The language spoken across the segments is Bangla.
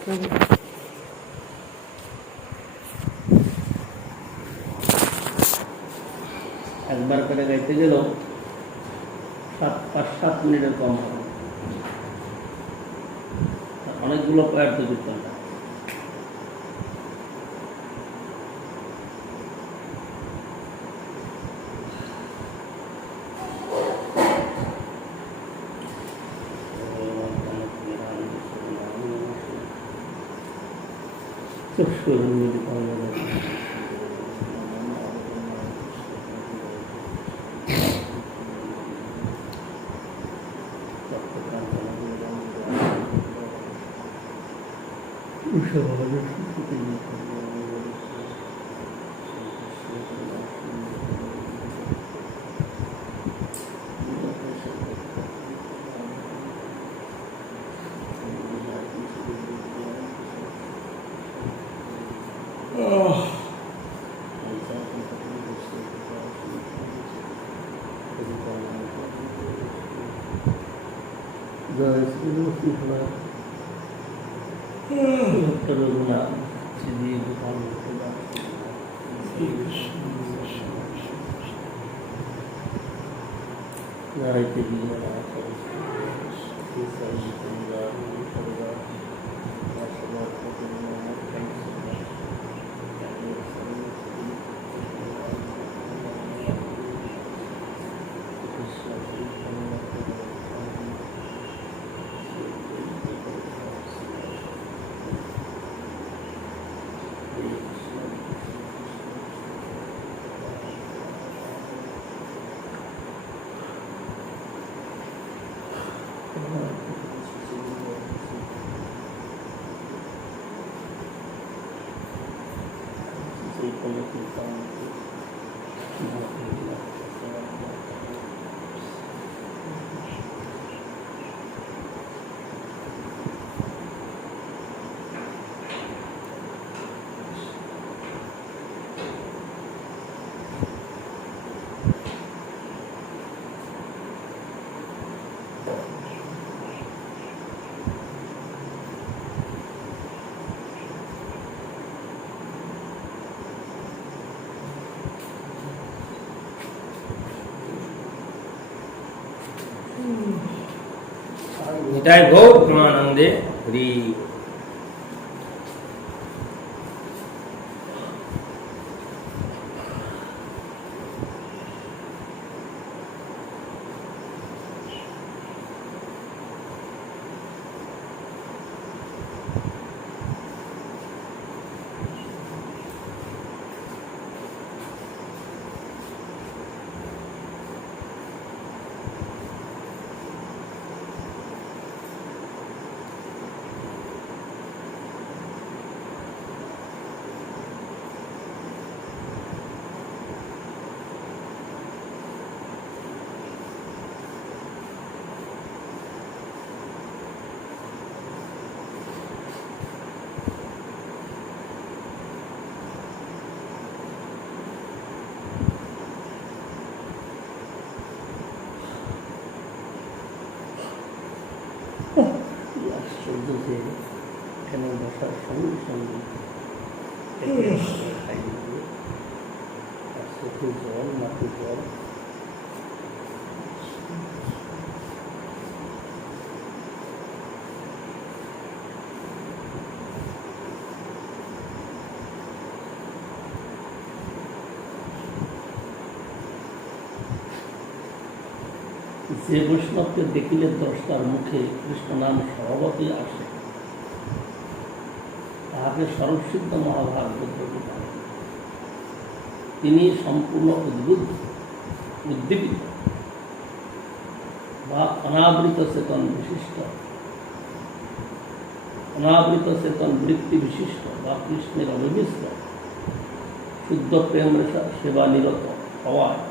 একবার করে গাইতে গেল 5-7 মিনিটের কম হবে, অনেকগুলো পায়ের তো কীর্তন। जय श्री रघुनाथ श्री गोपाल जय देवी निताय गौर प्रेमानंदे हरि। যে বৈষ্ণবকে দেখিলে দ্রষ্টার মুখে কৃষ্ণ নাম স্বভাবতই আসে, তাহাকে সর্বসিদ্ধ মহাভাগ্য বলে। তিনি সম্পূর্ণ উদ্দীপিত বা অনাবৃত চেতন বিশিষ্ট, অনাবৃত চেতন বৃত্তি বিশিষ্ট বা কৃষ্ণের অভিষ্ট শুদ্ধ প্রেম সেবা নিরত হওয়ায়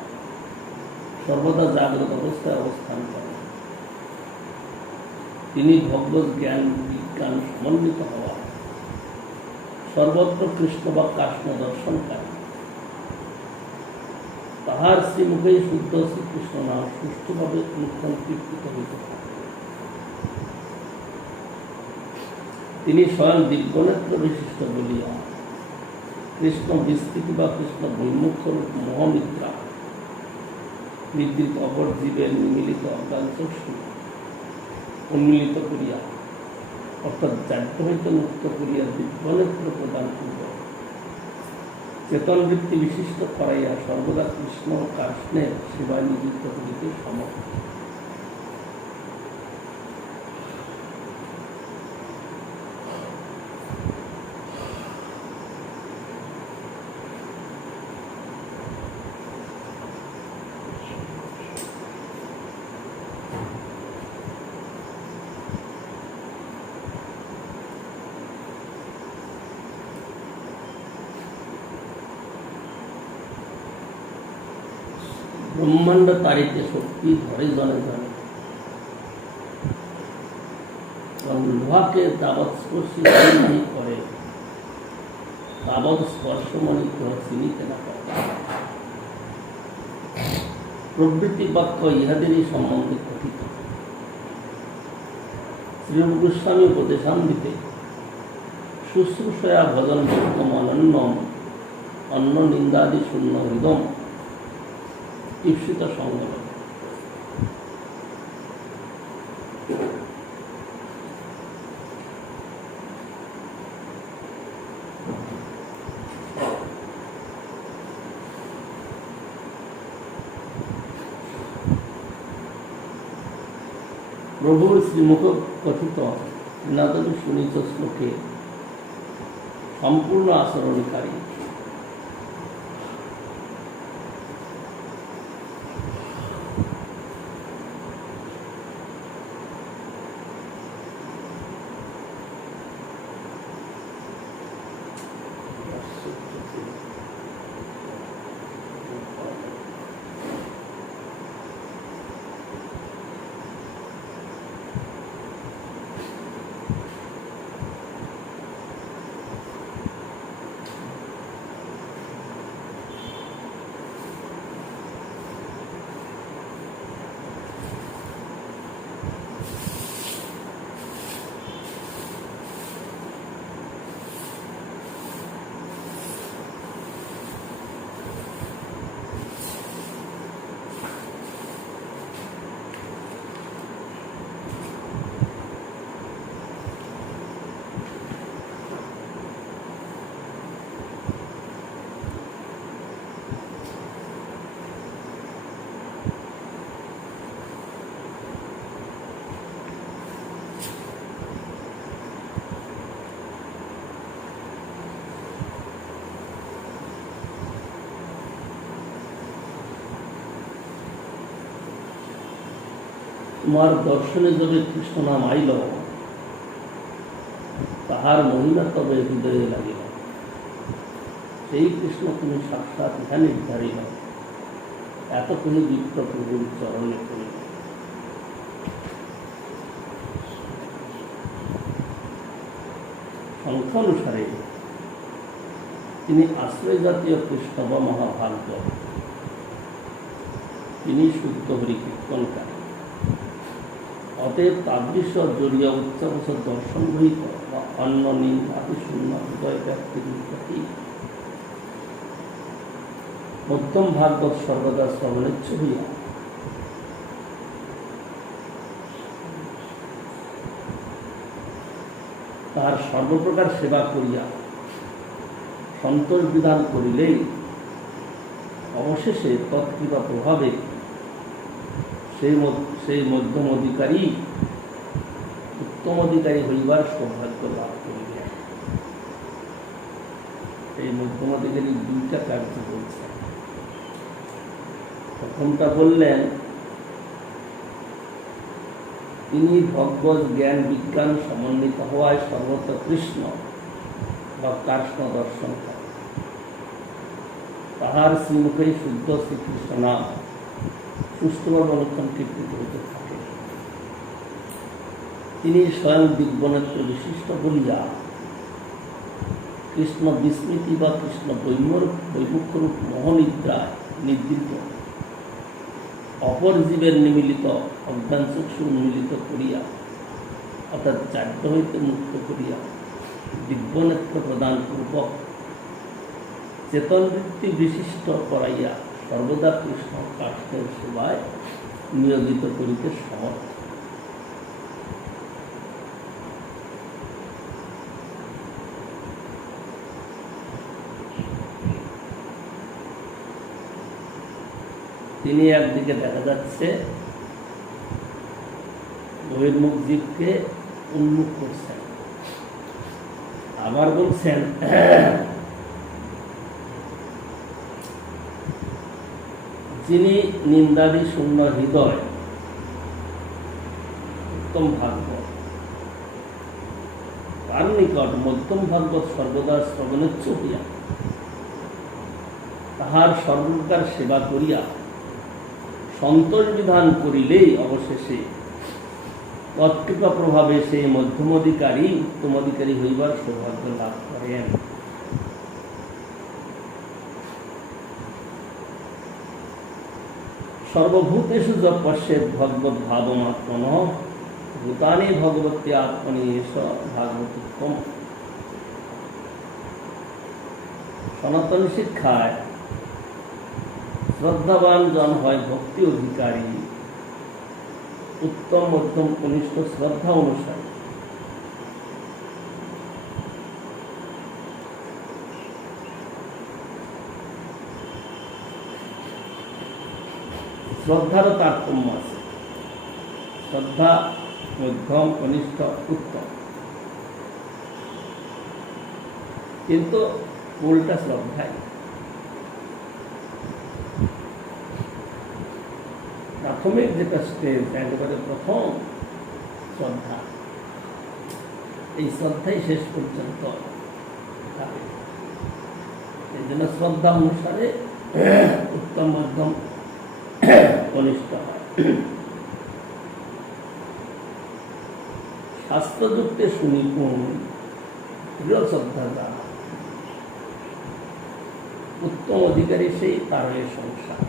সর্বদা জাগ্রত অবস্থায় অবস্থান করেন। তিনি ভগবত জ্ঞান বিজ্ঞান সমন্বিত হওয়া সর্বত্র কৃষ্ণ বা কৃষ্ণ দর্শন করেন। তাহার শ্রীমুখেই শুদ্ধ শ্রীকৃষ্ণ নাম সুষ্ঠুভাবে কীর্তন কীর্তিত হইতে থাকে। তিনি স্বয়ং দিব্যনেত্র বিশিষ্ট বলিয়া কৃষ্ণ বিস্তৃতি বা কৃষ্ণ বৈমুখস্বরূপ মোহনিদ্রা নিদ্রিত অপর জীবের নিমিলিত অজ্ঞান চক্ষু উন্মিলিত করিয়া অর্থাৎ জাগ্য হইতে মুক্ত করিয়া দিব্যনেত্র প্রদান পূর্বক চেতন বৃত্তি বিশিষ্ট করাইয়া সর্বদা কৃষ্ণ কৃষ্ণের সেবায় নিযুক্ত করিতে সমর্থ। ব্রহ্মাণ্ড তারিতে শক্তি ধরে জনে জনে এবং লোহাকে যাবৎ স্পর্শী নাহি করে তাবৎ স্পর্শমণি গ্রহ চিনিতে না পারে। প্রবৃত্তি বাক্য ইহাদেরই সম্বন্ধে কথিত। শ্রী গোস্বামী উপদেশান্বিতে শুশ্রূষয়া ভজন যজ্ঞম অনন্যম অন্ন নিন্দাদি শূন্য হৃদম ঈপ্সিত সংগ্রহ। প্রভুর শ্রীমুখ কথিত নাদবী সুনীত শ্লোকে সম্পূর্ণ আচরণকারী তোমার দর্শনে যবে কৃষ্ণ নাম আইল তাহার মহিমা তবে হৃদয়ে লাগিল। সেই কৃষ্ণ তুমি সাক্ষাৎ ইহা নির্ধারিল এত তুমি বিপ্র প্রভুর চরণে করিল। সংখ্যানুসারে তিনি আশ্রয় জাতীয় কৃষ্ণ বা মহাভাগ্য, তিনি শুদ্ধ হরি কীর্তনকারী। অতএব তাদৃশ জড়িয়া উচ্চাবসর দর্শন রহিত বা অন্য নিন্দাদি শূন্য হৃদয় ব্যক্তির প্রতি মধ্যম ভাগবত সর্বদা শ্রবণেচ্ছ হইয়া তাহার সর্বপ্রকার সেবা করিয়া সন্তোষ বিধান করিলেই অবশেষে তৎকৃপা প্রভাবে সেই মধ্যম অধিকারী উত্তম অধিকারী হইবার সৌভাগ্য লাভ করিবে। এই মধ্যম অধিকারী দুইটা কার্য বলছে। প্রথমটা বললেন তিনি ভগবত জ্ঞান বিজ্ঞান সমন্বিত হওয়ায় সর্বত্র কৃষ্ণ বা কৃষ্ণ দর্শন করে। তাহার শ্রীমুখেই শুদ্ধ শ্রীকৃষ্ণ নাম সুষ্ঠুভাবে অনুসংকীর্তিত হইতে থাকে। তিনি স্বয়ং দিব্যনেত্র বিশিষ্ট বলিয়া কৃষ্ণ বিস্মৃতি বা কৃষ্ণ বৈমুখরূপ মোহনিদ্রায় নিদ্রিত অপর জীবের নিমিলিত অজ্ঞান চক্ষু উন্মিলিত করিয়া অর্থাৎ জাগ্য হইতে মুক্ত করিয়া দিব্যনেত্র প্রদান পূর্বক চেতনবৃত্তি বিশিষ্ট করাইয়া সর্বদা কৃষ্ণ কাষ্ঠের সেবায় নিয়োজিত করিতে সমর্থ। তিনি একদিকে দেখা যাচ্ছে বহির্মুখ জীবকে উন্মুখ করছেন, আবার বলছেন যিনি নিন্দাদি শূন্য হৃদয় উত্তম ভাগবত, তার নিকট মধ্যম ভাগবত সর্বদা শ্রবণোচ্চ হইয়া তাহার সর্বপ্রকার সেবা করিয়া সন্তোষ বিধান করিলেই অবশেষে তৎকৃপা প্রভাবে সেই মধ্যমাধিকারী উত্তমাধিকারী হইবার সৌভাগ্য লাভ করেন। সর্বভূতেষু য পশ্যেৎ ভগবৎ ভাবমাত্মন ভূতানি ভগবতী আত্মনি এষ ভাগবতোত্তম। সনাতন শিক্ষায় শ্রদ্ধাবান জন হয় ভক্তি অধিকারী, উত্তম মধ্যম কনিষ্ঠ শ্রদ্ধা অনুসারী। শ্রদ্ধারও তারতম্য আছে, শ্রদ্ধা মধ্যম কনিষ্ঠ উত্তম, কিন্তু উল্টা শ্রদ্ধায় প্রাথমিক যেটা স্টেজ, একেবারে প্রথম শ্রদ্ধা, এই শ্রদ্ধাই শেষ পর্যন্ত থাকে। এই জন্য শ্রদ্ধা অনুসারে উত্তম মধ্যম কনিষ্ঠ হয়। শাস্ত্রযুক্তে সুনিপুণ দৃঢ় শ্রদ্ধা দ্বারা উত্তম অধিকারী সেই তার সংসার।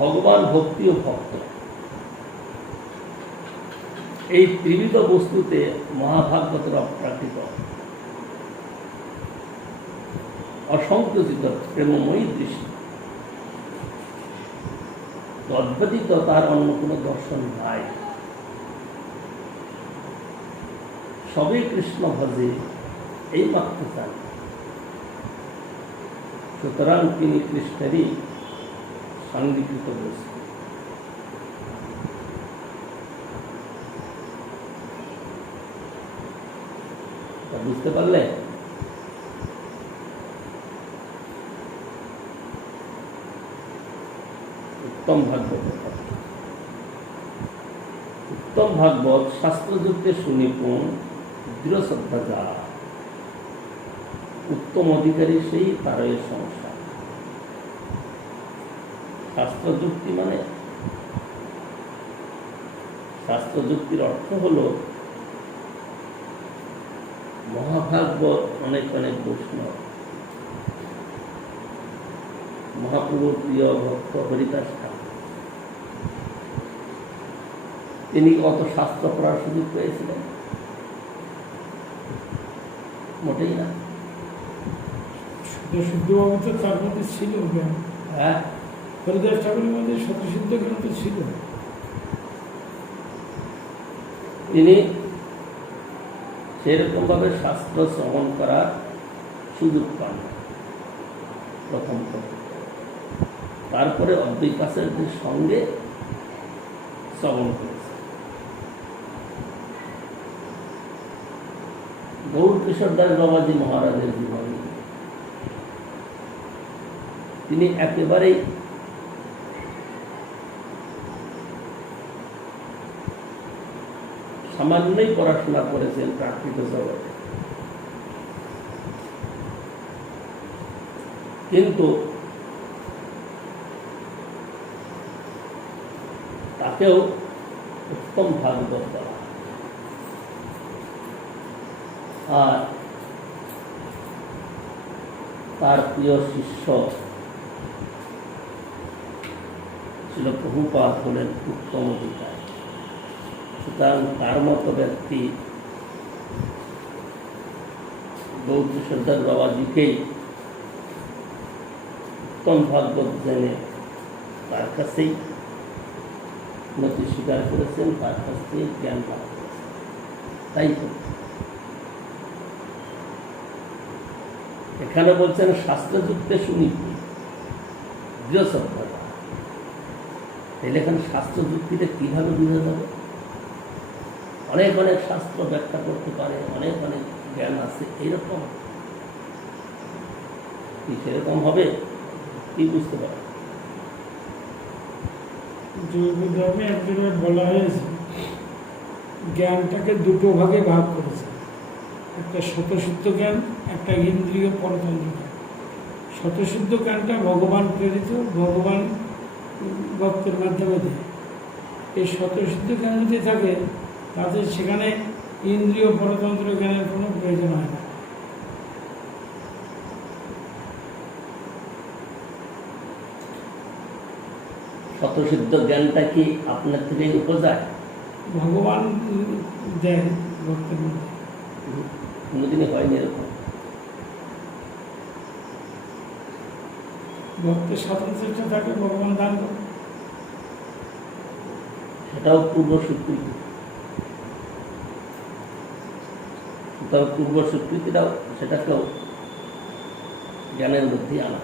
ভগবান ভক্তি ও ভক্ত, এই ত্রিবিধ বস্তুতে মহাভাগবতের অপ্রাকৃত অসংকুচিত প্রেমময়ী দৃষ্টি, তদ্ব্যতীত তার অন্য কোনো দর্শন নাই। সবই কৃষ্ণ ভজে এই মাত্র চান, সুতরাং তিনি কৃষ্ণেরই সাঙ্গীকৃত বস্তু। বুঝতে পারলে? উত্তম ভাগবত, উত্তম ভাগবত শাস্ত্রযুক্তে সুনিপুণ দৃঢ় শ্রদ্ধা যারা, উত্তম অধিকারী সেই তারই সংসার। শাস্ত্রযুক্তি মানে, শাস্ত্রযুক্তির অর্থ হল মহাভাগবত অনেক অনেক বৈষ্ণব, মহাপ্রভুর প্রিয় ভক্ত হরিদাস ঠাকুর, তিনি অত শাস্ত্র পড়ার সুযোগ পেয়েছিলেন? মোটেই না। শুদ্ধবাবু তো তার মধ্যে ছিল, হ্যাঁ, হরিদাস ঠাকুরের মধ্যে শতসিদ্ধ গ্রন্থ ছিল। তিনি সেরকম ভাবে শাস্ত্র শ্রবণ করার সুযোগ পান প্রথম প্রথম, তারপরে অদ্বৈতাচার্যের সঙ্গে শ্রবণ করেছে। গৌরকিশোর দাস বাবাজি মহারাজের জীবনী তিনি একেবারেই সামান্যই পড়াশোনা করেছেন প্রাকৃত জগতে, কিন্তু তাকেও উত্তম ভাগবত বলা হয়। আর তার প্রিয় শিষ্য ছিল প্রভুপাদ, হলেন উত্তম অধিকারী। সুতরাং তার মতো ব্যক্তি গৌরকিশোরদাস বাবাজিকেই উত্তম ভাগবত জেনে তার কাছেই উন্নতি স্বীকার করেছেন, তার কাছ থেকে জ্ঞান লাভ করেছেন। তাই তো এখানে বলছেন শাস্ত্রযুক্তে সুনীতি গৃহসভ্যতা। তাহলে এখানে শাস্ত্রযুক্তিটা কিভাবে বোঝা যাবে? অনেক অনেক শাস্ত্র ব্যাখ্যা করতে পারে, অনেক অনেক জ্ঞান আছে, এইরকম কি সেরকম হবে? কি বুঝতে পারে? জৈব ধর্মে এক জায়গায় বলা হয়েছে জ্ঞানটাকে দুটো ভাগে ভাগ করেছে, একটা স্বতঃসিদ্ধ জ্ঞান, একটা ইন্দ্রিয় পরতন্ত্র জ্ঞান। স্বতঃসিদ্ধ জ্ঞানটা ভগবান প্রেরিত, ভগবান ভক্তের মাধ্যমে দেয়। এই স্বতঃসিদ্ধ জ্ঞান যদি থাকে তাদের সেখানে ইন্দ্রিয় পরতন্ত্র জ্ঞানের কোনো প্রয়োজন হয় না। স্বতঃসিদ্ধ জ্ঞানটা কি আপনার থেকে উপজায়? ভগবান দেয় ভক্তের মধ্যে। কোনোদিনই হয়নি এরকম। ভক্তের স্বাতন্ত্র্যটা থাকে, ভগবান দান করে। সেটাও পূর্ব স্বীকৃতি। তবে পূর্ব স্বীকৃতিটাও সেটাকেও জ্ঞানের মধ্যে আনা।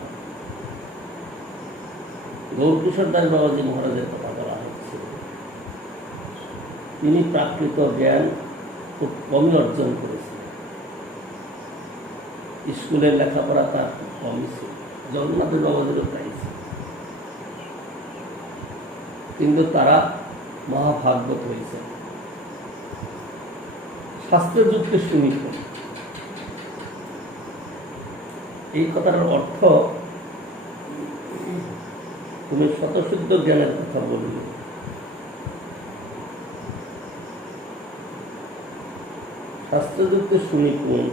গৌরকিশোরদাস বাবাজি মহারাজের কথা বলা হচ্ছে, তিনি প্রাকৃত জ্ঞান খুব কমই অর্জন করেছেন। স্কুলের লেখাপড়া তার খুব কমই ছিল, জগন্নাথের বাবাজিরও তাই ছিল। কিন্তু তারা মহাভাগবত হয়েছে, শাস্ত্রের যুক্তে সুনীত। এই কথাটার অর্থ, তুমি স্বতঃসিদ্ধ জ্ঞানের কথা বললে, শাস্ত্রযুক্তে সুনিপুণ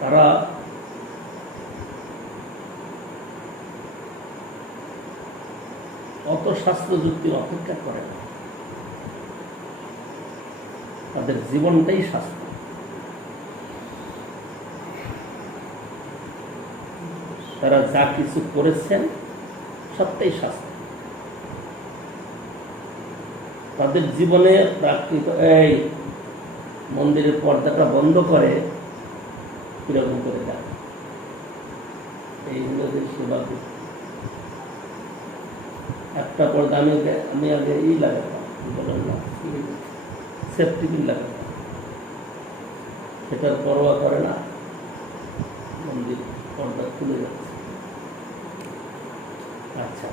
তারা অত শাস্ত্র যুক্তির অপেক্ষা করে না, তাদের জীবনটাই শাস্ত্র। তারা যা কিছু করেছেন সবটাই শাস্ত্র। তাদের জীবনে প্রাকৃত এই মন্দিরের পর্দাটা বন্ধ করে কিরকম করে দেয়, এই হলো যে সেবা। একটা পর্দা আমি আগে লাগাতাম, বলেন না সেফটি বিল লাগাতাম, সেটার পরোয়া করে না, মন্দির পর্দা খুলে যাচ্ছে। আচ্ছা,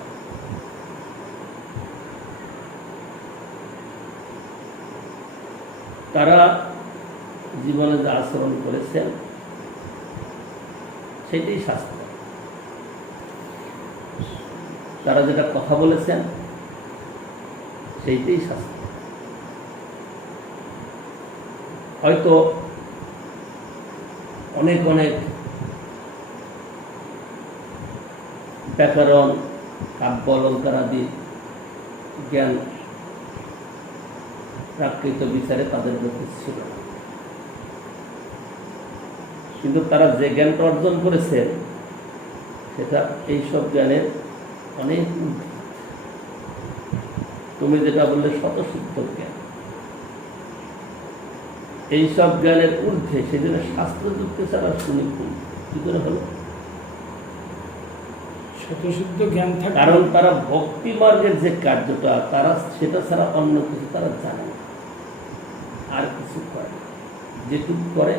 তারা জীবনে যা আচরণ করেছেন সেটাই শাস্ত্র। তারা যেটা কথা বলেছেন সেইটাই শাস্ত্র। হয়তো অনেক অনেক ব্যাকরণ, কাব্য অলঙ্কার আদি জ্ঞান প্রাকৃত বিচারে তাদের মধ্যে ছিল, কিন্তু তারা যে জ্ঞানটা অর্জন করেছেন সেটা এইসব জ্ঞানের অনেক ঊর্ধ্বে। তুমি যেটা বললে স্বতঃসিদ্ধ জ্ঞান, এইসব জ্ঞানের ঊর্ধ্বে, সেই জন্য শাস্ত্র যুক্তি ছাড়া সুনিপুণ কি করে হলো? স্বতঃসিদ্ধ জ্ঞান থাকে, কারণ তারা ভক্তি মার্গের যে কার্যটা তারা সেটা ছাড়া অন্য কিছু তারা জানে না, আর কিছু করে না। যেটুকু করে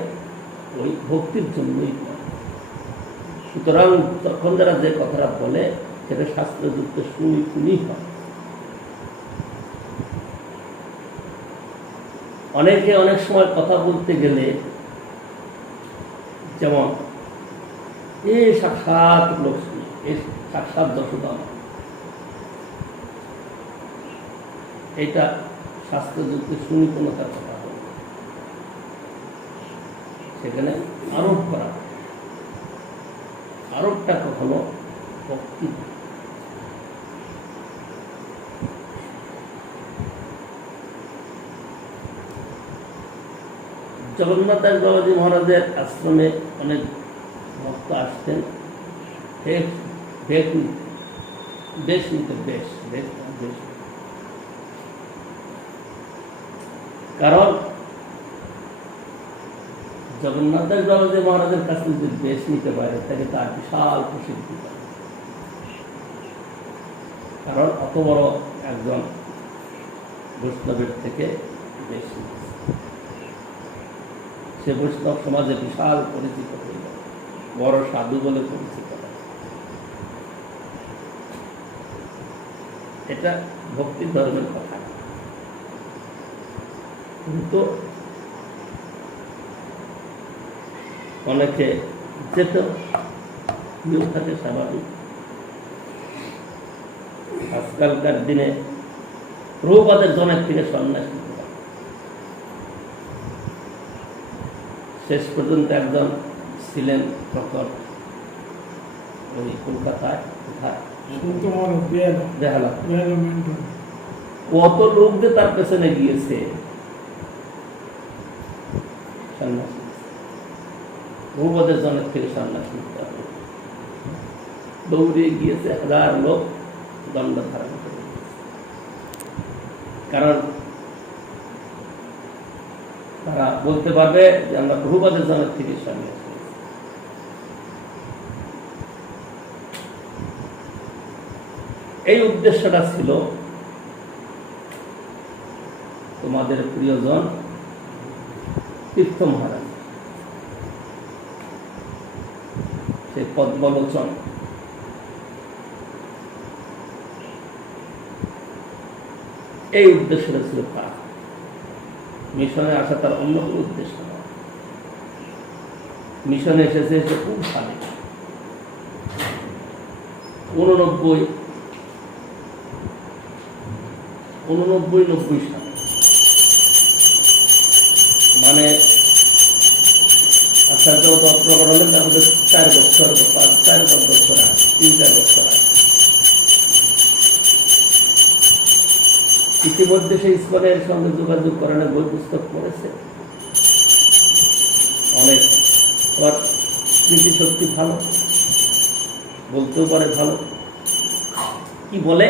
ওই ভক্তির জন্যই করে। সুতরাং তখন যারা যে কথাটা বলে সেটা শাস্ত্রযুক্ত সুনিপুণই হয়। অনেকে অনেক সময় কথা বলতে গেলে, যেমন এ সাক্ষাৎ লক্ষ্মী, এ সাক্ষাৎ যশোদা, এটা শাস্ত্রযুক্ত সুনিপুণতার কথা হল, সেখানে আরোপ করা, আরোপটা কখনো ভক্তি। জগন্নাথ দাস বাবাজি মহারাজের আশ্রমে অনেক ভক্ত আসতেন, বেশ নিতে বেশ, কারণ জগন্নাথ দাস বাবাজি মহারাজের কাছে যদি বেশ নিতে পারে তাকে তার বিশাল প্রসিদ্ধি পায়, কারণ অত বড় একজন বৈষ্ণবের থেকে বেশ নিতেছে, সে বৈষ্ণব সমাজে বিশাল পরিচিত হয়ে যায়, বড় সাধু বলে পরিচিত হয়। এটা ভক্তি ধর্মের কথা। কিন্তু অনেকে যেত, থাকে স্বাভাবিক। আজকালকার দিনে প্রভুপাদের জনের থেকে সন্ন্যাস নিতে হয়। শেষ পর্যন্ত একজন ছিলেন প্রকট ওই কলকাতায়, কোথায় বেহালা, কত লোক যে তার পেছনে গিয়েছে সন্ন্যাসী, প্রভুপাদের জনের থেকে সন্ন্যাস নিতে হবে, দৌড়িয়ে গিয়েছে, 1000 লোক দণ্ড ধারণ করে, কারণ তারা বলতে পারবে যে আমরা প্রভুপাদের জনের থেকে সন্ন্যাস নিয়েছি। এই উদ্দেশ্যটা ছিল তোমাদের প্রিয়জন তীর্থ মহারাজ, সে পদ্মলোচন, এই উদ্দেশ্যটা ছিল তার। মিশনে আসা তার অন্য কোনো উদ্দেশ্য নয়। মিশনে এসেছে সে কোন সালে, 89 সালে, মানে আচার্য প্রকট হলেন আমাদের 4 বছর 4-5 বছর আগে, 3-4 বছর আগে। ইতিমধ্যে সেই ইস্কনের সঙ্গে যোগাযোগ করানোর বই পুস্তক পড়েছে অনেক, আবার স্মৃতিশক্তি ভালো, বলতেও পারে ভালো। কি বলে?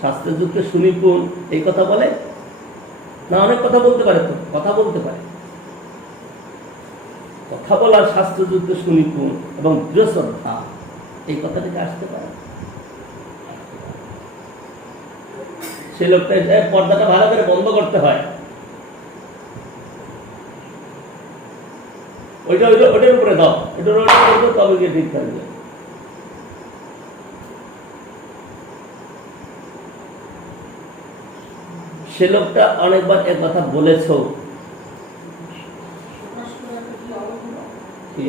শাস্ত্রযুক্ত সুনিপুণ এই কথা বলে না, অনেক কথা বলতে পারে, তো কথা বলতে পারে, কথা বলার শাস্ত্রযুক্ত সুনিপুণ এবং দৃঢ় শ্রদ্ধা, এই কথাটিকে আসতে পারে। সে লোকটা পর্দাটা ভালো করে বন্ধ করতে হয়, ওইটার উপরে দাও, এটার উপরে তবে গিয়ে ঠিক থাকবে। সে লোকটা অনেকবার এক কথা বলেছ, কি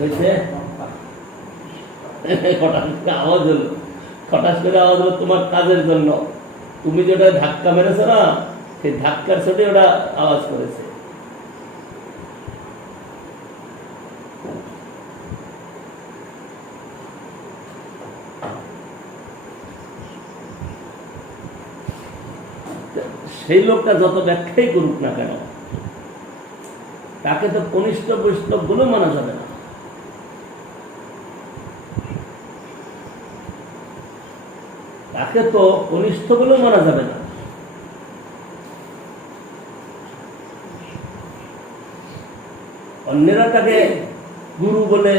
হয়েছে? আওয়াজ হলো, হঠাৎ করে আওয়াজ হলো তোমার কাজের জন্য, তুমি যেটা ধাক্কা মেরেছো না, সেই ধাক্কার সাথে ওটা আওয়াজ করেছে। সেই লোকটা যত ব্যাখ্যাই করুক না কেন, তাকে তো কনিষ্ঠ বৈষ্ণব বলে মানা যাবে না। তাকে তো কনিষ্ঠ বলেও মানা যাবে না। অন্যেরা তাকে গুরু বলে,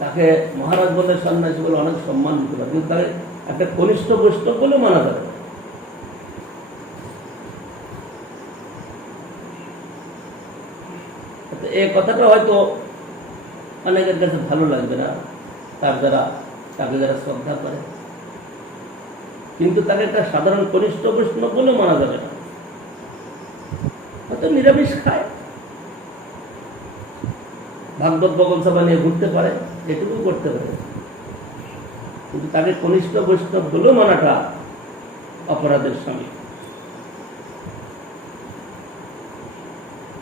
তাকে মহারাজ বলে, সন্ন্যাসী বলে অনেক সম্মান দিতে পারে, কিন্তু তাকে একটা কনিষ্ঠ বৈষ্ণব বলেও মানা যাবে না। এই কথাটা হয়তো অনেকের কাছে ভালো লাগবে না, তাকে যারা শ্রদ্ধা করে, কিন্তু তাকে একটা সাধারণ কনিষ্ঠ বৈষ্ণব বলে মানা যাবে না। হয়তো নিরামিষ খায়, ভাগবত বগল সভা নিয়ে ঘুরতে পারে, এটুকু করতে পারে, কিন্তু তাকে কনিষ্ঠ বৈষ্ণব বলেও মানাটা অপরাধের সঙ্গে।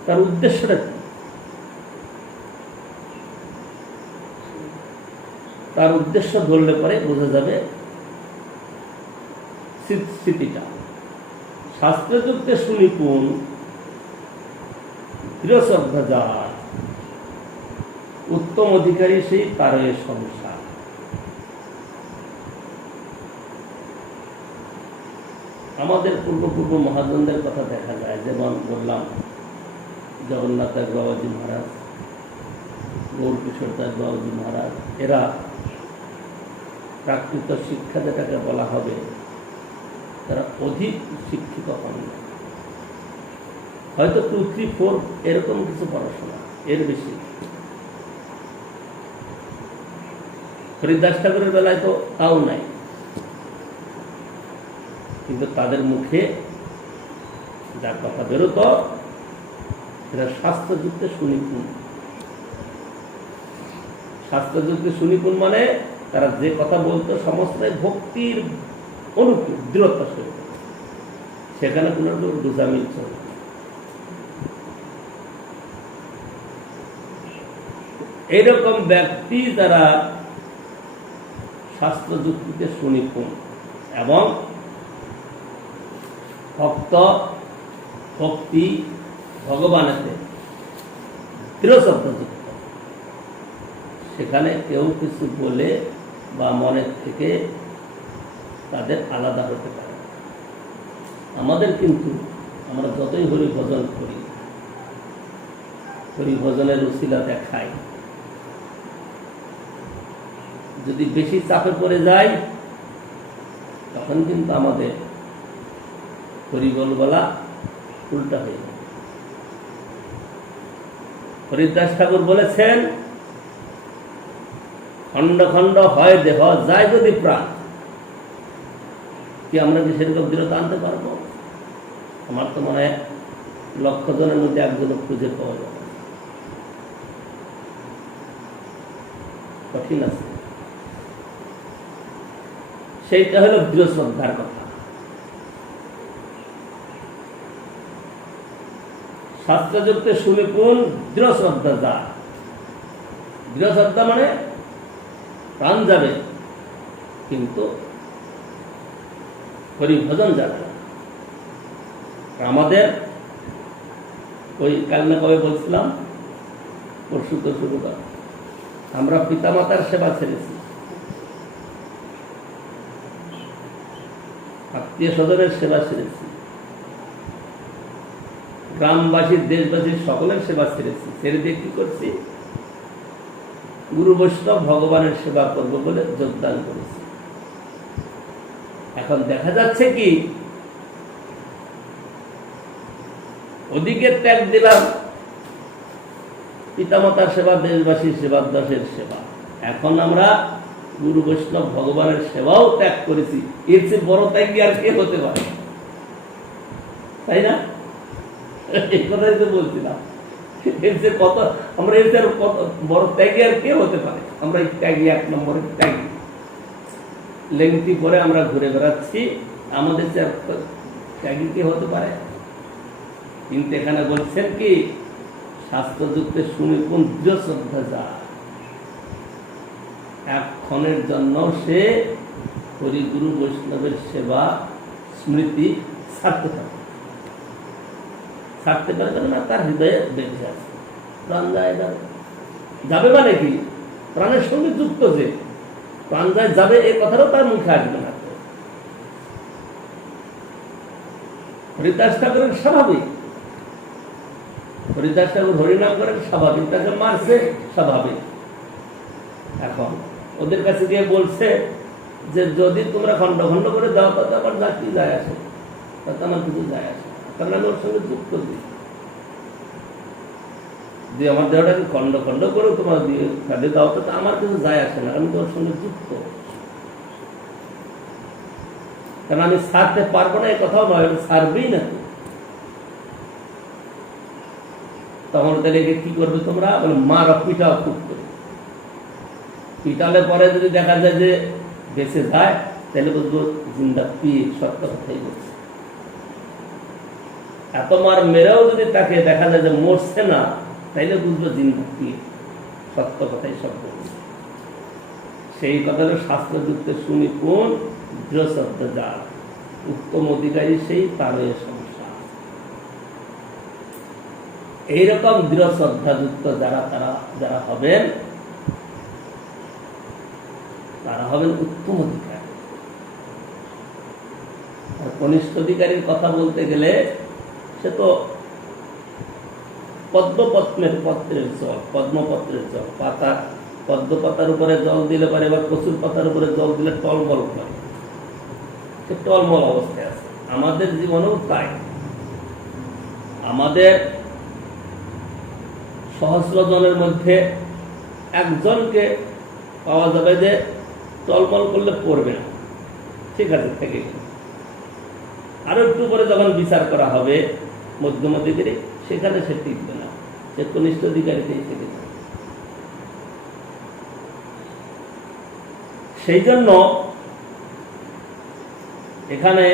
তার উদ্দেশ্যটা কি? তার উদ্দেশ্য ধরলে পরে বোঝা যাবে স্থিতিটা। শাস্ত্রযুক্তে সুনিপুণ দৃঢ়শ্রদ্ধা যার, উত্তম অধিকারী সেই তার সংসার। আমাদের পূর্ব মহাজনদের কথা দেখা যায়, যেমন বললাম জগন্নাথ দাস বাবাজি মহারাজ, গৌরকিশোর দাস বাবাজি মহারাজ, এরা প্রাকৃত শিক্ষা যেটাকে বলা হবে, তারা অধিক শিক্ষিত হন না, হয়তো 2, 3, 4 এরকম কিছু পড়াশোনা, এর বেশি। হরিদাস ঠাকুরের বেলায় তো তাও নাই, কিন্তু তাদের মুখে যা কথা বেরোত সেটা শাস্ত্রযুক্তে সুনিপুণ। শাস্ত্রযুক্তে সুনিপুণ মানে তারা যে কথা বলতো সমস্ত ভক্তির অনুকূল, দৃঢ়তার সহিত, সেখানে কোনো দুজামিল চলে। এইরকম ব্যক্তি যারা শাস্ত্রযুক্তিতে সুনিপুণ এবং ভক্তি ভগবানেতে দৃঢ়শ্রদ্ধাযুক্ত, সেখানে কেউ কিছু বলে বা মনের থেকে তাদের আলাদা হতে পারে। আমাদের কিন্তু আমরা যতই হরি ভজন করি, হরি ভজনের উছিলা দেখাই, যদি বেশি চাপে পড়ে যায় তখন কিন্তু আমাদের হরিবল বলা উল্টা হয়ে যায়। হরিদাস ঠাকুর বলেছেন, খণ্ড খণ্ড হয় দেহ, যায় যদি প্রাণ। কি আমরা কি সেরকম দৃঢ়তা আনতে পারবো? আমার তো মনে হয় 1,00,000 জনের মধ্যে একজনও খুঁজে পাওয়া যাবে, কঠিন আছে। সেইটা হলো দৃঢ় শ্রদ্ধার কথা। শাস্ত্রযুক্তে সুনিপুণ দৃঢ় শ্রদ্ধা যা, দৃঢ় শ্রদ্ধা মানে প্রাণ যাবে কিন্তু হরিভজন যাবে না। আমাদের ওই কাল না কবে বলছিলাম, পরশু তো শুরু করা, আমরা পিতামাতার সেবা ছেড়েছি, আত্মীয় স্বজনের সেবা ছেড়েছি, গ্রামবাসীর দেশবাসীর সকলের সেবা ছেড়েছি। ছেড়ে দিয়ে কি করছি? গুরু বৈষ্ণব ভগবানের সেবা করব বলে যোগদান করেছি। এখন দেখা যাচ্ছে কি, ওদিকে ত্যাগ দিলাম পিতামাতার সেবা, দেশবাসীর সেবা, দাসের সেবা। এখন আমরা গুরু বৈষ্ণব ভগবানের সেবাও ত্যাগ করেছি। এর চেয়ে বড় ত্যাগী আর কে হতে পারে? তাই না? এই কথাই তো বলছিলাম, এর চেয়ে কত আমরা এর চেয়ে কত বড় ত্যাগী আর কে হতে পারে? আমরা এই ত্যাগী, 1 নম্বরের ত্যাগী। লেংটি পরে আমরা ঘুরে বেড়াচ্ছি, আমাদের চেয়ে ত্যাগী কে হতে পারে? কিন্তু এখানে বলছেন কি, শাস্ত্রযুক্তে সুনিপুণ দৃঢ় শ্রদ্ধা যা, এক ক্ষণের জন্য সে হরিগুরু বৈষ্ণবের সেবা স্মৃতি ছাড়তে পারে। ছাড়তে পারবে না, তার হৃদয়ে বেঁচে আছে, প্রাণ যায় যাবে। যাবে মানে কি? প্রাণের সঙ্গে যুক্ত, যে প্রাণ যায় যাবে এই কথাটাও তার মুখে আসবে না। হরিদাস ঠাকুরের স্বাভাবিক, হরিদাস ঠাকুর হরিনাম করেন স্বাভাবিক, তাকে মারছে স্বাভাবিক। এখন ওদের কাছে গিয়ে বলছে যে যদি তোমরা খণ্ড খণ্ড করে দাও তাতে আমার জাতি যায় আসে, তাতে আমার কিছু যায় আসে, কারণ আমি ওর সঙ্গে যুক্ত দিই। যে আমার দেহটাকে খণ্ড খণ্ড করে তোমার দিয়ে কাঁদে দাও তাতে আমার কিছু যায় আসে না, আমি তো ওর সঙ্গে যুক্ত। কারণ আমি ছাড়তে পারবো না, এই কথাও নয়, ছাড়বেই না। তখন তাদেরকে কি করবে তোমরা? বলে মার পিটাও খুব করে। পিটালে পরে যদি দেখা যায় যে বেঁচে যায়, তাহলে বুঝবো জিন্দা পিয়ে সত্য কথাই বলছে। এত মার মেরেও যদি তাকে দেখা যায় যে মরছে না, তাইলে বুঝবো জিন্দা পিয়ে সত্য কথাই সব বলছে। সেই কথাটা শাস্ত্রযুক্তে শুনি কোন দৃঢ় শ্রদ্ধা যার, উত্তম অধিকারী সেই তার সংসার। এইরকম দৃঢ় শ্রদ্ধাযুক্ত যারা হবেন, তারা হবেন উত্তম অধিকারী। আর কনিষ্ঠ অধিকারীর কথা বলতে গেলে সে তো পদ্মপত্রের জল, পদ্মপত্রের জল, পাতা পদ্ম পাতার উপরে জল দিলে পারে, বা কচুর পাতার উপরে জল দিলে টলমল করে, সে টলমল অবস্থায় আছে। আমাদের জীবনেও তাই। আমাদের সহস্র জনের মধ্যে একজনকে পাওয়া যাবে যে টলমল করলে পড়বে না, ঠিক আছে থেকে আরো একটু পরে যখন বিচার করা হবে মধ্যম অধিকারী, সেখানে সে টিকবে না, সে কনিষ্ঠ অধিকারীতেই থেকে যাবে। সেই জন্য এখানে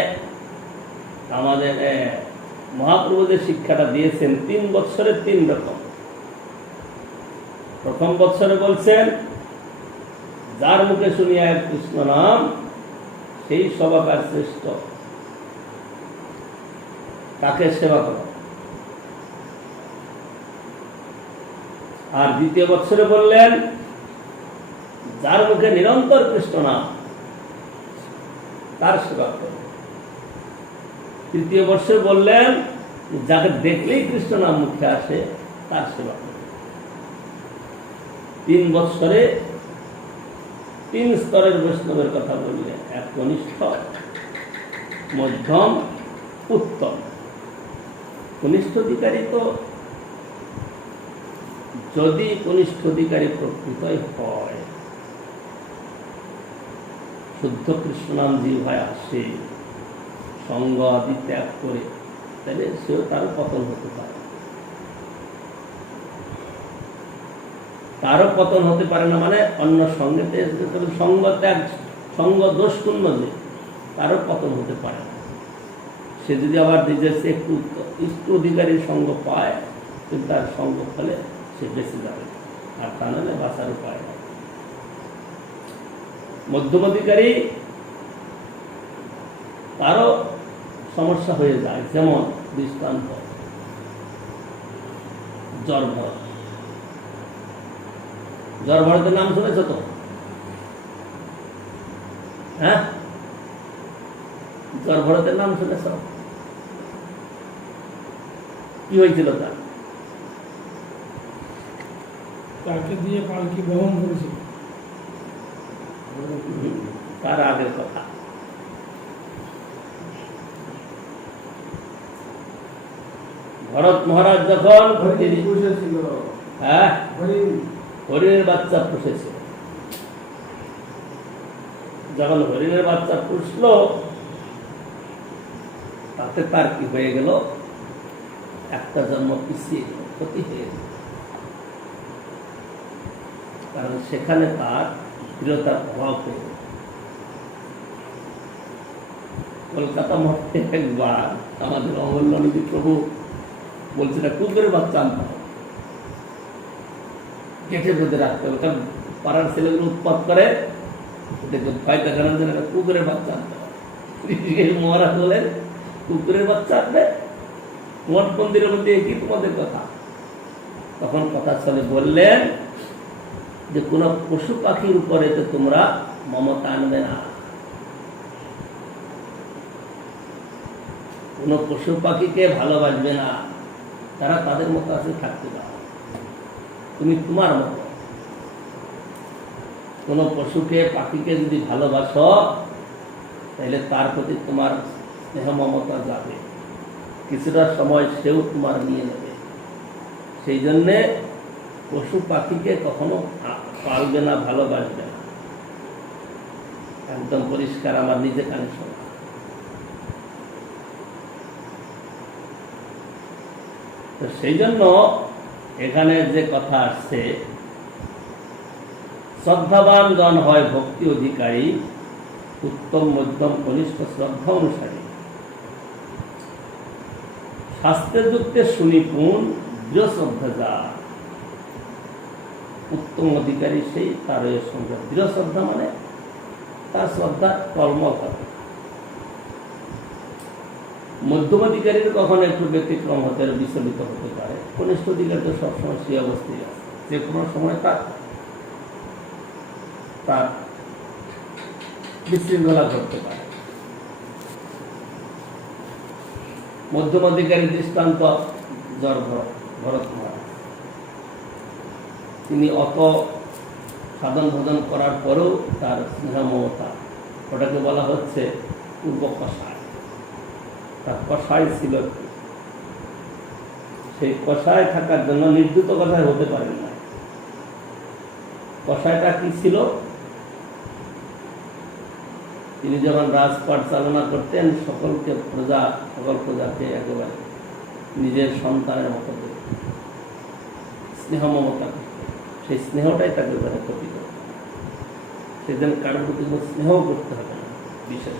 আমাদের মহাপ্রভু যে শিক্ষাটা দিয়েছেন 3 বৎসরে 3 রকম। প্রথম বৎসরে বলছেন যার মুখে শুনিয়া কৃষ্ণ নাম, সেই সবাকার শ্রেষ্ঠ, তাকে সেবা করো। আর দ্বিতীয় বৎসরে বললেন যার মুখে নিরন্তর কৃষ্ণ নাম, তার সেবা করো। তৃতীয় বর্ষে বললেন যাকে দেখলেই কৃষ্ণ নাম মুখে আসে, তার সেবা করো। 3 বৎসরে 3 স্তরের বৈষ্ণবের কথা বললেন, এক কনিষ্ঠ, মধ্যম, উত্তম। কনিষ্ঠ অধিকারী তো যদি কনিষ্ঠ অধিকারী প্রকৃতই হয়, শুদ্ধ কৃষ্ণ নাম জিহ্বায় আসে, সঙ্গ আদি ত্যাগ করে, তাহলে সেও তার পতন হতে পারে। তারও পতন হতে পারে না মানে অন্য সঙ্গেতে সঙ্গ ত্যাগ, সঙ্গ দোষ শূন্য, যে তারও পতন হতে পারে না। সে যদি আবার নিজের একটু অধিকারীর সঙ্গ পায়, কিন্তু তার সঙ্গ ফলে সে বেঁচে যাবে, আর তা নাহলে বাঁচার উপায় না। মধ্যম অধিকারী তারও সমস্যা হয়ে যায়, যেমন দৃষ্টান্ত জ্বর ভরত। জ্বর ভরতের নাম শুনেছ তো? হ্যাঁ, জ্বর ভরতের নাম শুনেছ? কি হয়েছিল তার? তাকে দিয়ে পালকি বহন করেছিল। তার আগের কথা। ভরত মহারাজ যখন হরিণের বাচ্চা পুষেছিল, যখন হরিণের বাচ্চা পুষল, তাতে তার কি হয়ে গেল, একটা জন্ম পিছিয়ে ক্ষতি হয়ে গেল। কারণ সেখানে তার দৃঢ়তার প্রভাব হয়ে গেল। কলকাতা মঠে একবার আমাদের অমূল্যানন্দী প্রভু বলছিল কুকুরের বাচ্চা আনতে হবে, গেটে বেঁধে রাখতে হবে, কারণ পাড়ার ছেলেগুলো উৎপাত করে, দেখবে ভয় দেখানোর জন্য একটা কুকুরের বাচ্চা আনতে হবে। মহারাজ বলেন কুকুরের বাচ্চা আনবে, মঠ মন্দিরের মধ্যে কি তোমাদের কথা? তখন কথা চলে বললেন যে কোন পশু পাখির উপরে তো তোমরা মমতা আনবে না, কোন পশু পাখিকে ভালোবাসবে না, তারা তাদের মতো আছে, থাকতে দাও, তুমি তোমার মতো। কোন পশুকে পাখিকে যদি ভালোবাসো, তাহলে তার প্রতি তোমার স্নেহ মমতা যাবে, কিছুটা সময় সেও তোমার নিয়ে নেবে। সেই জন্যে পশু পাখিকে কখনো পালবে না, ভালোবাসবে না। একদম পরিষ্কার, আমার নিজে কানে শোনা। তো সেই জন্য এখানে যে কথা আসছে, শ্রদ্ধাবানগণ হয় ভক্তি অধিকারী, উত্তম মধ্যম কনিষ্ঠ শ্রদ্ধা অনুসারে শাস্ত্রের যুক্তে সুনিপুণ দৃঢ় শ্রদ্ধা যা উত্তম অধিকারী সেই তার সঙ্গে দৃঢ় শ্রদ্ধা মানে তার শ্রদ্ধা টলমল থাকে। মধ্যম অধিকারীর কখনো একটু ব্যতিক্রম হতে বিচলিত হতে পারে, কনিষ্ঠ অধিকারী তো সবসময় সেই অবস্থায় আছে, যে কোনো সময় তার বিশৃঙ্খলা ঘটতে পারে। মধ্যম অধিকারী দৃষ্টান্ত ভরত মহারাজ, তিনি অত সাধন ভোজন করার পরেও তার স্নেহ মমতা, ওটাকে বলা হচ্ছে পূর্ব কষায়। তার কষায় ছিল, সেই কষায় থাকার জন্য নির্যুত কষায় হতে পারেন না। কষায়টা কি ছিল? তিনি যখন রাজপাট চালনা করতেন সকল প্রজাকে একেবারে নিজের সন্তানের মতো স্নেহ মমতা করতেন। সেই স্নেহটাই তাকে ক্ষতি করত। সেদিন কারোর প্রতি স্নেহ করতে হবে না। বিশেষ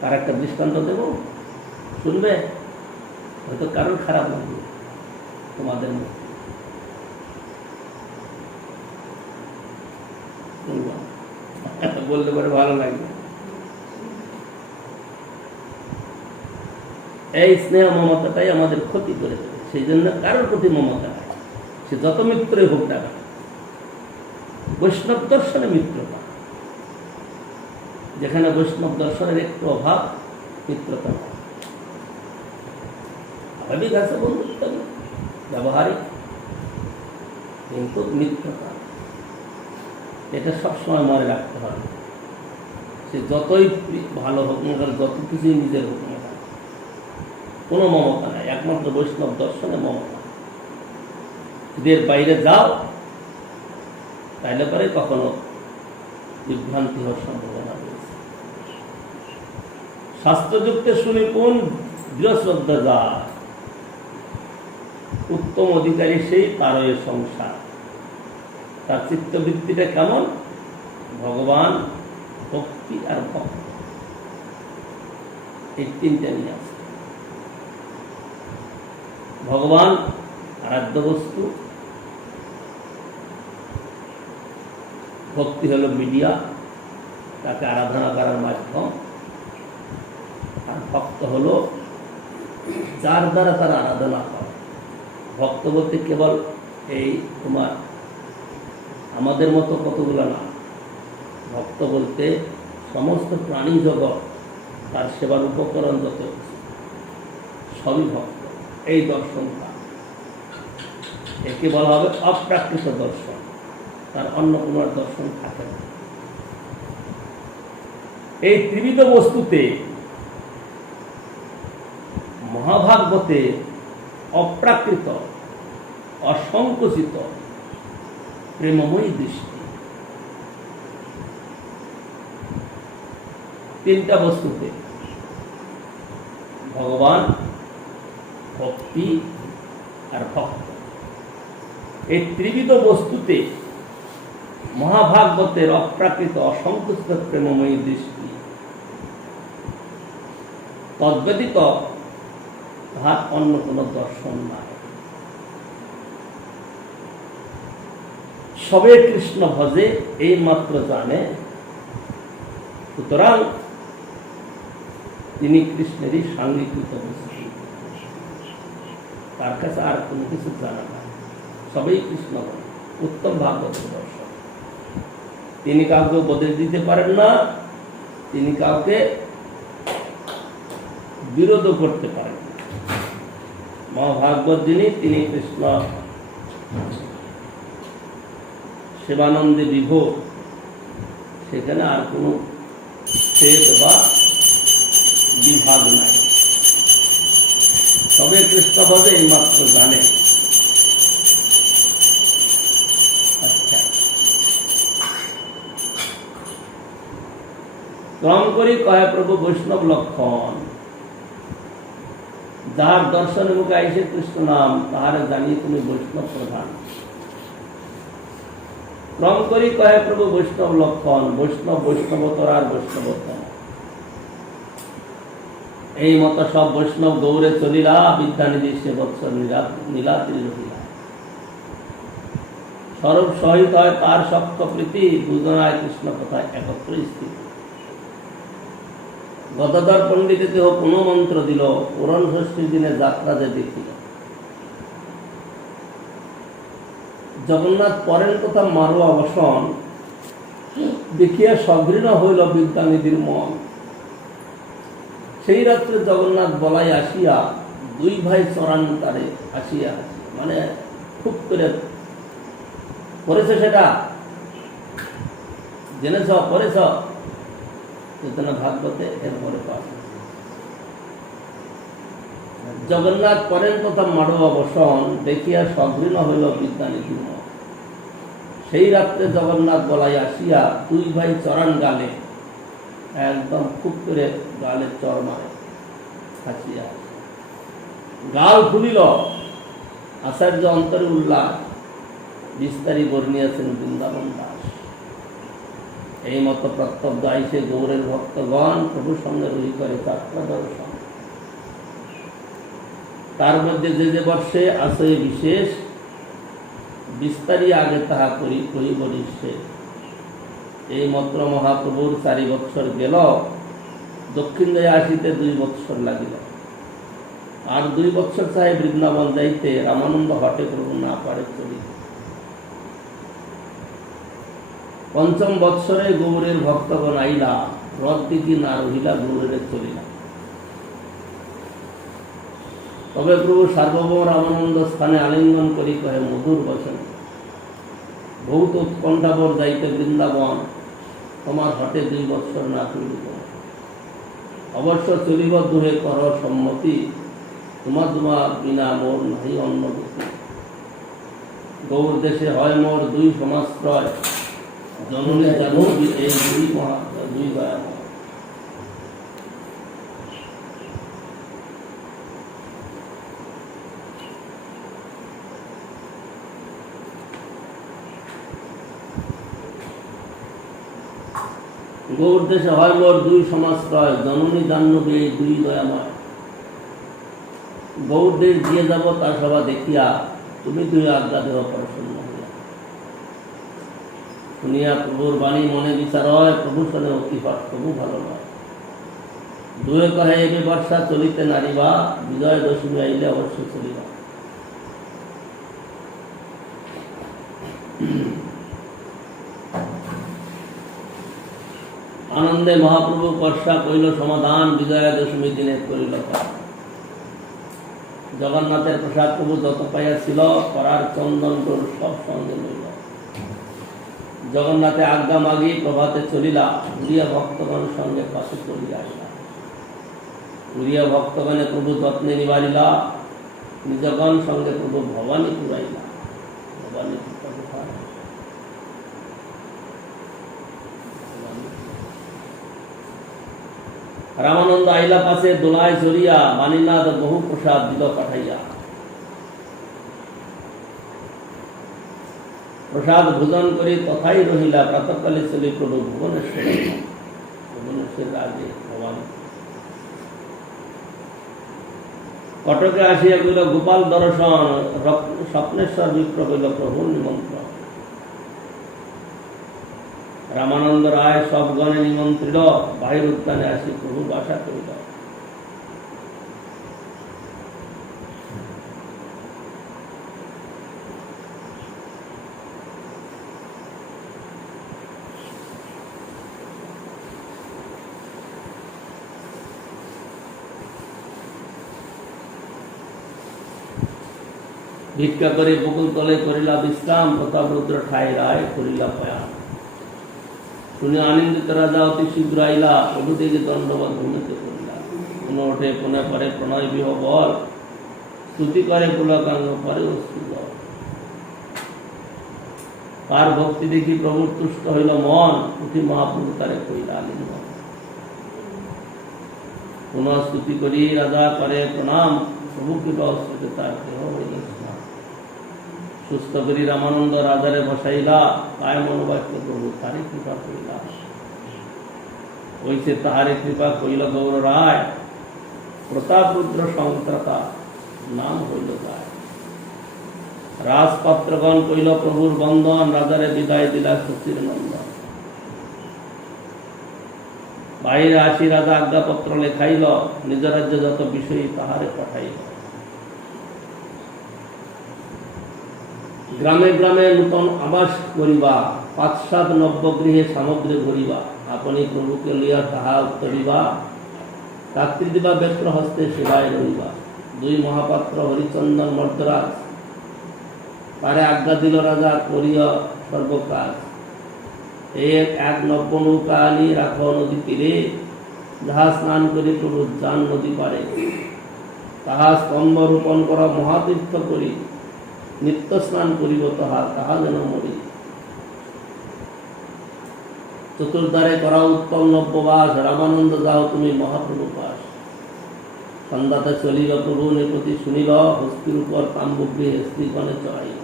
তার একটা দৃষ্টান্ত দেব, শুনবে? হয়তো কারোর খারাপ লাগবে, তোমাদের মধ্যে বললে পরে ভালো লাগবে। এই স্নেহ মমতাটাই আমাদের ক্ষতি করে দেবে। সেই জন্য কারোর প্রতি মমতা নাই, সে যত মিত্রই হোক না, বৈষ্ণব দর্শনে মিত্রতা, যেখানে বৈষ্ণব দর্শনের একটু অভাব, মিত্রতা স্বাভাবিক আছে, বন্ধুত্ব ব্যবহারিক, কিন্তু মিত্রতা এটা সবসময় মনে রাখতে হবে। সে যতই ভালো হোক না, যত কিছুই নিজের হোক না, কোনো মমতা নাই, একমাত্র বৈষ্ণব দর্শনে মমতা। যদি এর বাইরে যাও তাহলে পরে কখনো বিভ্রান্তি হওয়ার সম্ভাবনা রয়েছে। শাস্ত্রযুক্তে সুনিপুণ দৃঢ় শ্রদ্ধা যা উত্তম অধিকারী সেই পারয়ে সংসার। তার চিত্তবৃত্তিটা কেমন? ভগবান, ভক্তি আর ভক্ত, এই তিনটা নিয়ে আছে। ভগবান আরাধ্য বস্তু, ভক্তি হলো মিডিয়া, তাকে আরাধনা করার মাধ্যম, আর ভক্ত হলো যার দ্বারা তারা আরাধনা করে। ভক্ত বলতে কেবল এই তোমার আমাদের মতো কতগুলো না, ভক্ত বলতে সমস্ত প্রাণী জগৎ, তার সেবার উপকরণ যত সবই ভক্ত। এই দর্শনটা একে বলা হবে অপ্রাকৃত দর্শন, তার অন্য কোনো দর্শন থাকে না। এই ত্রিবিধ বস্তুতে মহাভাগবতে অপ্রাকৃত অসংকুচিত প্রেমময়ী দৃষ্টি। তিনটা বস্তুতে ভগবান, ভক্তি আর ভক্ত, এই ত্রিবিধ বস্তুতে মহাভাগবতের অপ্রাকৃত অসংকুচিত প্রেমময়ী দৃষ্টি। তদ্ব্যতীত তাহার অন্য কোন দর্শন নাই। সবে কৃষ্ণ ভজে এই মাত্র জানে, সুতরাং তিনি কৃষ্ণেরই সাঙ্গীকৃত বস্তু, তার কাছে আর কোনো কিছু জানা না। সবই কৃষ্ণ উত্তম ভাগবতের দর্শন। তিনি কাউকে উপদেশ দিতে পারেন না, তিনি কাউকে বিরোধ করতে পারেন না। মহাভাগবত যিনি, তিনি কৃষ্ণ সেবানন্দে বিভোর, সেখানে আর কোনো ছেদ বা বিভাগ নাই। সবে কৃষ্ণ ভজে এইমাত্র জানে। আচ্ছা, ক্রম করি কয় প্রভু বৈষ্ণব লক্ষণ, যার দর্শনে মুখে আইসে কৃষ্ণ নাম, তাহারে জানিয়ে তুমি বৈষ্ণব প্রধান। ক্রম করি কহে প্রভু বৈষ্ণব লক্ষণ, বৈষ্ণব বৈষ্ণবতর আর বৈষ্ণবোত্তম। এই মত সব বৈষ্ণব গৌরে চলিলা, বিদ্যানিধি সে বৎসর নীলাদ্রি রহিলা। স্বরূপ সহিত হয় তার সপ্ত প্রীতি, দুজনায় কৃষ্ণ কথায় একত্র স্থিতি। গদাধর পণ্ডিতে দেহ পুনঃ মন্ত্র দিল, পুরন ষষ্ঠীর দিনে যাত্রা যে দেখিল। জগন্নাথ পরেন কথা মারু অবসন, দেখিয়া সঘৃণ হইল বিদ্যানিধির মন। সেই রাত্রে জগন্নাথ বলাই আসিয়া, দুই ভাই চরান্তরে আসিয়া, মানে খুব করে করেছে, সেটা জেনেছ করেছ চেতনা ভাগবতে এরপরে পাঠ। জগন্নাথ পরেন কথা মারু অবসন, দেখিয়া সঘৃণ হইল বিদ্যানিধির মন। সেই রাত্রে জগন্নাথ বলাই আসিয়া, দুই ভাই চরান গালে, একদম খুব করে গালে চর মারে, হাসিয়া গাল ফুলিল। আচার্য অন্তরে উল্লাস, বিস্তারি বর্ণিয়াছেন বৃন্দাবন দাস। এই মতো প্রত্যব্দ আইসে গৌরের ভক্তগণ, প্রভুর সঙ্গে রহি করে যাত্রা দর্শন। তার মধ্যে যে যে বর্ষে আছে বিশেষ, বিস্তারি আগে তাহা করি কহিব নিঃশেষ। এই মাত্র মহাপ্রভুর 4 বৎসর গেল, দক্ষিণ দিকে আসিতে 2 বৎসর লাগিল। আর 2 বৎসর চাহে বৃন্দাবন যাইতে, রামানন্দ হটে প্রভু না পারে চলিতে। 5ম বৎসরে গৌরের ভক্তগণ আইলা, রথ দিকে না রহিলা, গৌরের চলিলা। তবে প্রভু সার্বভৌম রামানন্দ স্থানে আলিঙ্গন করি কহে মধুর বচন, বহুত উৎকণ্ঠাবর যাইতে বৃন্দাবন, তোমার হটে 2 বৎসর না চলিব। অবশ্য চলিব দুহে কর সম্মতি, তোমার বিনা মোর নাই অন্য গতি। গৌর দেশে হয় মোর 2 সমাশ্রয়, জননী জাহ্নবী এই 2 দয়া। গৌর দেশে হয় মোর 2 সমাশ্রয়, জননী জাহ্নবী এই 2 দয়াময়। গৌর দেশ দিয়ে যাব তা সভা দেখিয়া, তুমি 2 আজ্ঞা দেহ প্রসন্ন হইয়া। শুনিয়া প্রভুর বাণী মনে বিচার হয়, প্রভু শোনে অতিপাত প্রভু ভালো নয়। 2 কহে এবে বর্ষা চলিতে নারিবা, বিজয় দশমী আইলে অবশ্য চলিবা। আনন্দে মহাপ্রভু বর্ষা কইল সমাধান, বিজয়া দশমী দিনে করিল। জগন্নাথের প্রসাদ প্রভু যত পাইয়াছিল, করার চন্দন টোল সব সঙ্গে লইল। জগন্নাথে আজ্ঞা মাগি প্রভাতে চলিলা, উড়িয়া ভক্তগণ সঙ্গে পাশে চলিয়া আসিলা। উড়িয়া ভক্তগণে প্রভু যত্নে নিবারিলা, নিজগণ সঙ্গে প্রভু ভবানী পুরাইলা। ভবানী রামানন্দ আইলা পাশে দোলায় চড়িয়া, বাণীনাথ বহু প্রসাদ দিল পাঠাইয়া। প্রসাদ ভোজন করি তথাই রহিলা, প্রাতঃকালে চলি প্রভু ভুবনেশ্বর। ভুবনেশ্বর আগে ভবানী। কটকে আসিয়া কইল গোপাল দর্শন, স্বপ্নেশ্বর বিপ্র কইল প্রভুর নিমন্ত্রণ। রামানন্দ রায় সব গণে নিমন্ত্রিত, বাহির উদ্যানে আসি প্রভু বাসা করিল। ভিক্ষা করে বকুল তলে করিলা বিশ্রাম, প্রতাপ রুদ্র ঠাই রায় করিলা পয়ান। শুনে আনন্দিত রাজা অতি শীঘ্র আইলা, প্রভু দিকে দণ্ডবত ভূমিতে করিলা। পুনঃ ওঠে পুনঃ পরে প্রণয় বিহ বল, স্তুতি করে পুলকাঙ্গ পরে অস্তুত। কার ভক্তি দেখি প্রভুর তুষ্ট হইল মন, উঠি মহাপ্রভু তারে কইলা আলিঙ্গন। পুনঃ স্তুতি করি রাজা করে প্রণাম, প্রভু কৃপা অস্তুতে তার দেহ হইল স্নান। সুস্থ করি রামানন্দ রাজারে বসাইলা, কায় মনোবাক্য প্রভু তারে কৃপা করিলা। ওইসে তাহারে কৃপা কইল গৌর রায়, প্রতাপরুদ্র সংত্রাতা নাম হইল গায়। রাজপাত্রগণ কইল প্রভুর বন্দন, রাজারে বিদায় দিলা শশীর নন্দন। বাইরে আসি রাজা আজ্ঞাপত্র লেখাইল, নিজ রাজ্যে যত বিষয়ী তাহারে পাঠাইল। গ্রামে গ্রামে নূতন আবাস করিবা, ৫-৭ নব্যগৃহে সামগ্রী ভরিবা। আপনি প্রভুকে লইয়া তাহা উত্তরিবা, রাত্রি দিবা বেত্র হস্তে সেবায় রহিবা। ২ মহাপাত্র হরিচন্দন মর্দরাজ, তারে আজ্ঞা দিল রাজা করিয়া সর্বকাজ। এক নব্য নৌকা আনি রাখ নদী তীরে, যাহা স্নান করি প্রভু যান নদী পারে। তাহা স্তম্ভ রোপণ করা মহাতীর্থ করি, নিত্য স্নান করিব তাহা যেন মরি। চতুর্দ্বারে করা উত্তম নব্যবাস, রামানন্দ যাও তুমি মহাপ্রভু পাস। সন্ধ্যাতে চলিল প্রভু নিপতি শুনিল, হস্তির উপর তাম্বুগৃহে স্ত্রীগণে চড়াইল।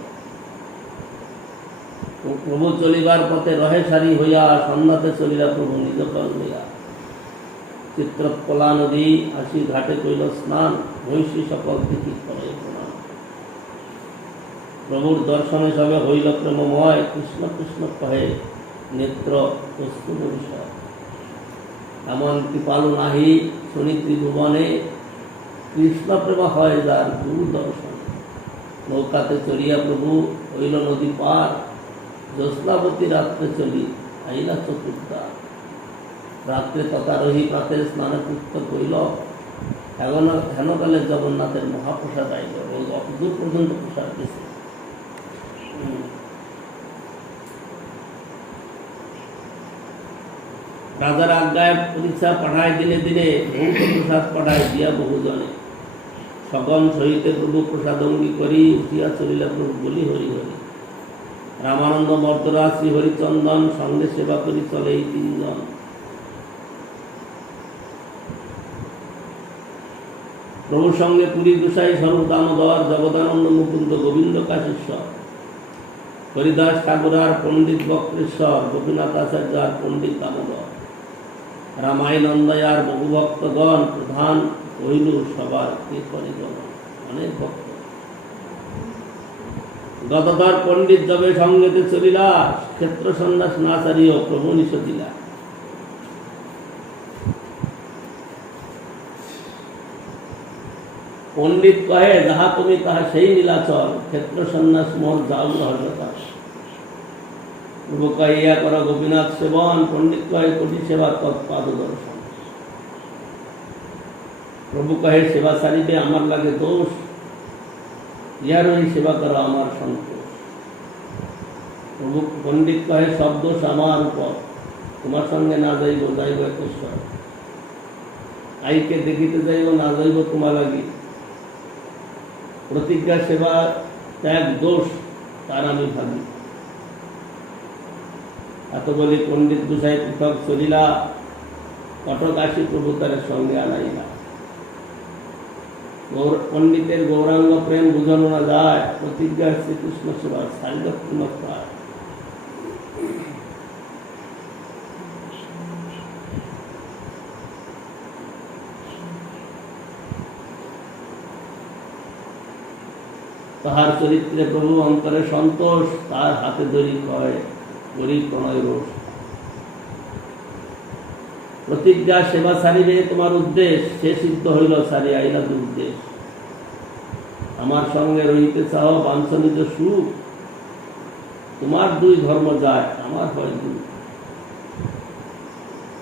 প্রভু চলিবার পথে রহে সারি হইয়া, সন্ধ্যাতে চলিলা প্রভু নিজ কল লইয়া। চিত্রকলা নদী আসি ঘাটে কইল স্নান, মহিষী সকল দেখি করে প্রণাম। প্রভুর দর্শনে সবে হইল প্রেমময়, কৃষ্ণ কৃষ্ণ কহে নেত্র কস্তুভ বিষয়। এমন কৃপালু নাহি শুনি ত্রিভুবনে, কৃষ্ণ প্রেম হয় যার গুরু দর্শন। নৌকাতে চড়িয়া প্রভু হইল নদী পার, জ্যোৎস্নাবতী রাত্রে চলি আইলা চতুর্দ্বার। রাত্রে তথা রহি প্রাতে স্নানে পুষ্ট কইল, হেনকালে জগন্নাথের মহাপ্রসাদ আইল। অদূর পর্যন্ত প্রসাদ গেছে। রাজার আজ্ঞায় পরীক্ষা পাঠায় দিনে দিনে, বহু প্রসাদ পাঠায় দিয়া বহুজনে। সগম সহিতে প্রভু প্রসাদ অঙ্গী করি, উঠিয়া চলিলা প্রভু বলি হরি হরি। রামানন্দ মর্দরাজ শ্রী হরিচন্দন, সঙ্গে সেবা করি চলে এই ৩ জন। প্রভুর সঙ্গে পুরী গোসাই স্বরূপ দামোদর, জগদানন্দ মুকুন্দ গোবিন্দ কাশীশ্বর। হরিদাস ঠাকুর আর পণ্ডিত বক্রেশ্বর, গোপীনাথ আচার্য আর পণ্ডিত দামোদর। রামায়ণন্দয়ার বহু ভক্তগণ, প্রধান হইল সবার কে পরিজন। অনেক ভক্ত। গদাধর পণ্ডিত যবে সঙ্গেতে চলিলা, ক্ষেত্র সন্ন্যাস না ছাড়িও প্রভু নিশ দিলা। পণ্ডিত কহে যাহা তুমি তাহা সেই নীলাচল, ক্ষেত্র সন্ন্যাস মোর যাও হরতা। প্রভু কহিয়া কর গোপীনাথ সেবন, পণ্ডিত কহে কোটি সেবা তৎপাদ দর্শন। প্রভু কহে সেবা সারিবে আমার লাগে দোষ, ইহারই সেবা করো আমার সন্তোষ। প্রভু পণ্ডিত কহে সব দোষ আমার উপর, তোমার সঙ্গে না যাইব যাইব একেশ্বর। আইকে দেখিতে যাইব না যাইব তোমার লাগি। প্রতিজ্ঞা সেবা ত্যাগ দোষ, তার আমি ভাবি। এত বলি পণ্ডিত গোসাই পৃথক চলিলা, কটক আসি প্রভু তার সঙ্গে আনাইলা। পণ্ডিতের গৌরাঙ্গ প্রেম বুঝানো না যায়, প্রতিজ্ঞা শ্রীকৃষ্ণ সেবা সারিদত্তম পায়। তাহার চরিত্রে প্রভু অন্তরে সন্তোষ, তার হাতে ধরি কয় করি প্রণয় রোষ। প্রতিজ্ঞা সেবা সারিবে তোমার উদ্দেশ, সে সিদ্ধ হইল সারি আইলা দুর্দেশ। আমার সঙ্গে রহিতে চাহ বাঞ্ছনিত সুখ, তোমার 2 ধর্ম যায় আমার হয় 2।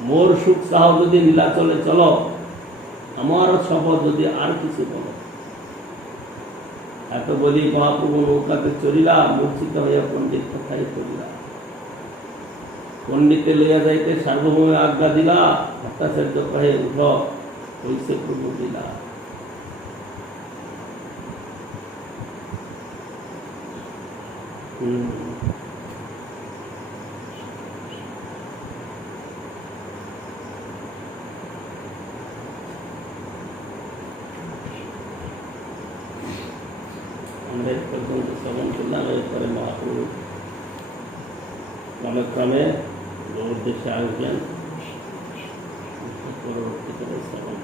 মোর সুখ চাহ যদি নীলাচলে চলো, আমার শপথ যদি আর কিছু বলো। এত বলি মহাপ্রভু নৌকাতে চলিলা, মূর্ছিত হইয়া পণ্ডিত কোথায় চলিলা। পণ্ডিতে লইয়া যাইতে সার্বভৌমে আজ্ঞা দিলা, ভট্টাচার্য কহে উঠ হইছে প্রভু দিলা। আমরা এই পর্যন্ত শ্রবণ করলাম। এরপরে মহাপুরুষ ক্রমে উদ্দেশ্যে আসবেন, পরবর্তী করে শ্রবণ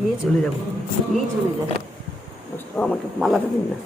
নিয়ে চলে যাবো, নিয়ে চলে যাবো। আমাকে মালাটা দিন না।